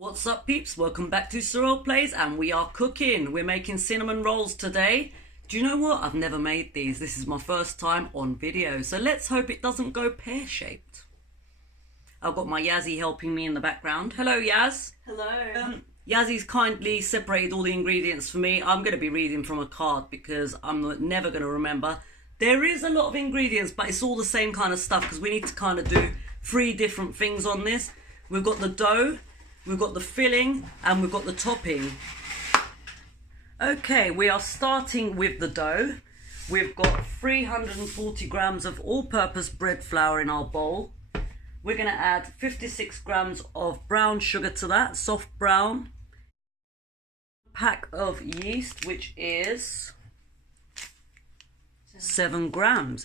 What's up, peeps? Welcome back to Cinnamonrolls Plays, and we are cooking. We're making cinnamon rolls today. Do you know what? I've never made these. This is my first time on video, so let's hope it doesn't go pear-shaped. I've got my Yazzie helping me in the background. Hello, Yaz. Hello. Yazzie's kindly separated all the ingredients for me. I'm going to be reading from a card because I'm never going to remember. There is a lot of ingredients, but it's all the same kind of stuff because we need to kind of do 3 different things on this. We've got the dough, we've got the filling, and we've got the topping. Okay, we are starting with the dough. We've got 340 grams of all-purpose bread flour in our bowl. We're going to add 56 grams of brown sugar to that, soft brown. Pack of yeast, which is 7 grams.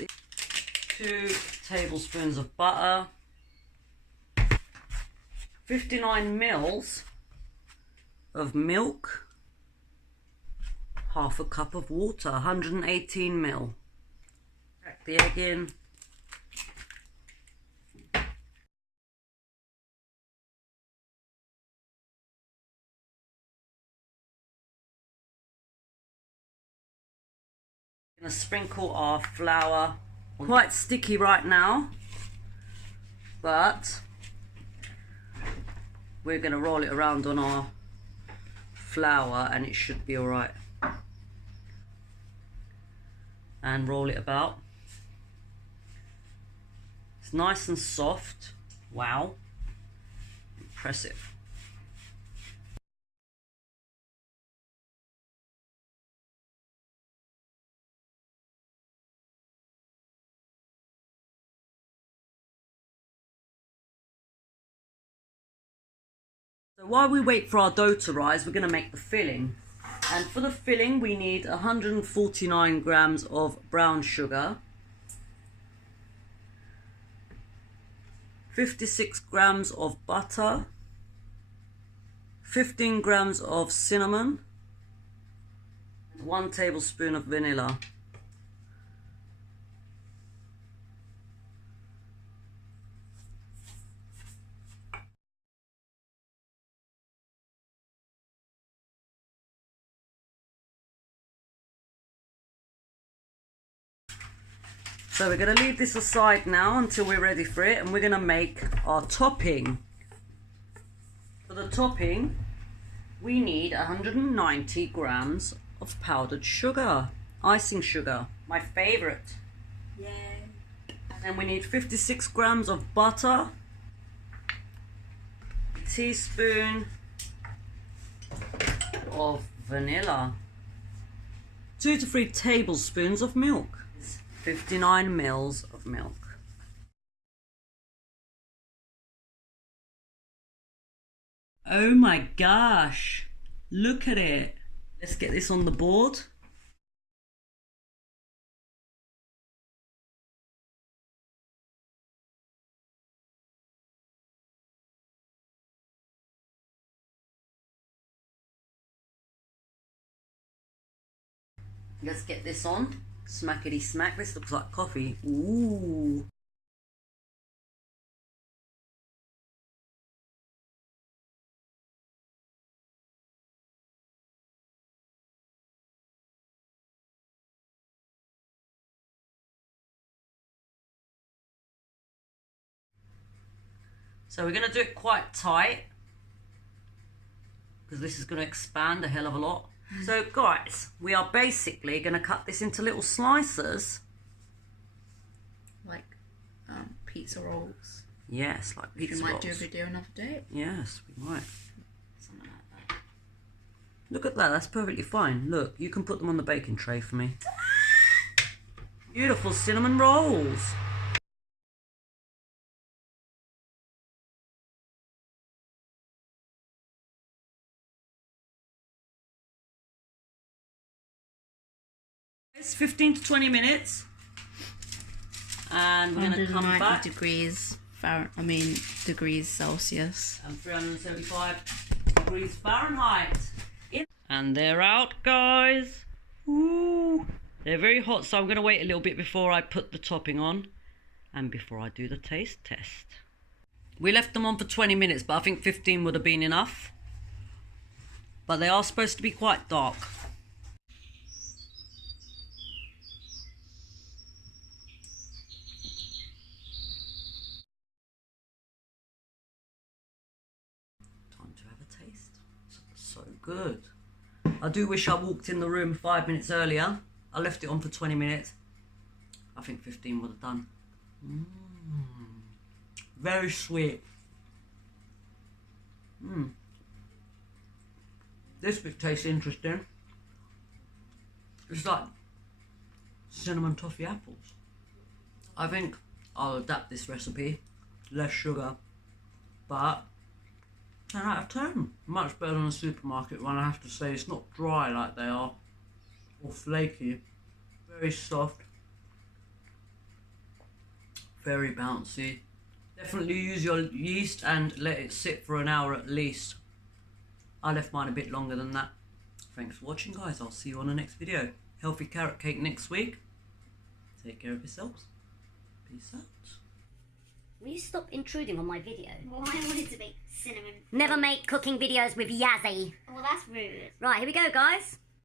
2 tablespoons of butter. 59 mils of milk. Half a cup of water, 118 mil. Crack the egg in. Going to sprinkle our flour. Quite sticky right now, but we're going to roll it around on our flour and it should be alright. And roll it about. It's nice and soft. Wow. Impressive. So while we wait for our dough to rise, we're going to make the filling. And for the filling, we need 149 grams of brown sugar, 56 grams of butter, 15 grams of cinnamon, 1 tablespoon of vanilla. So we're going to leave this aside now until we're ready for it, and we're going to make our topping. For the topping, we need 190 grams of powdered sugar, icing sugar, my favourite. Yay. And we need 56 grams of butter, a teaspoon of vanilla, 2 to 3 tablespoons of milk. 59 mils of milk. Oh my gosh, look at it. Let's get this on the board. Let's get this on. Smackety smack. This looks like coffee. Ooh. So we're going to do it quite tight because this is going to expand a hell of a lot. So guys, we are basically going to cut this into little slices. Like pizza rolls. Yes, like pizza rolls. We might do a video another day. Yes, we might. Something like that. Look at that, that's perfectly fine. Look, you can put them on the baking tray for me. Beautiful cinnamon rolls. It's 15 to 20 minutes. And we're going to come back. degrees degrees Celsius. And 375 degrees Fahrenheit. And they're out, guys. Ooh. They're very hot, so I'm going to wait a little bit before I put the topping on and before I do the taste test. We left them on for 20 minutes, but I think 15 would have been enough. But they are supposed to be quite dark. Time to have a taste. So good. I do wish I walked in the room 5 minutes earlier. I left it on for 20 minutes. I think 15 would have done. Very sweet. This bit tastes interesting. It's like cinnamon toffee apples. I think I'll adapt this recipe. Less sugar, but 10 out of 10. Much better than a supermarket one, I have to say. It's not dry like they are, or flaky. Very soft. Very bouncy. Definitely use your yeast and let it sit for an hour at least. I left mine a bit longer than that. Thanks for watching, guys. I'll see you on the next video. Healthy carrot cake next week. Take care of yourselves. Peace out. Will you stop intruding on my video? Well, I want it to be cinnamon. Never make cooking videos with Yazzie. Well, that's rude. Right, here we go, guys.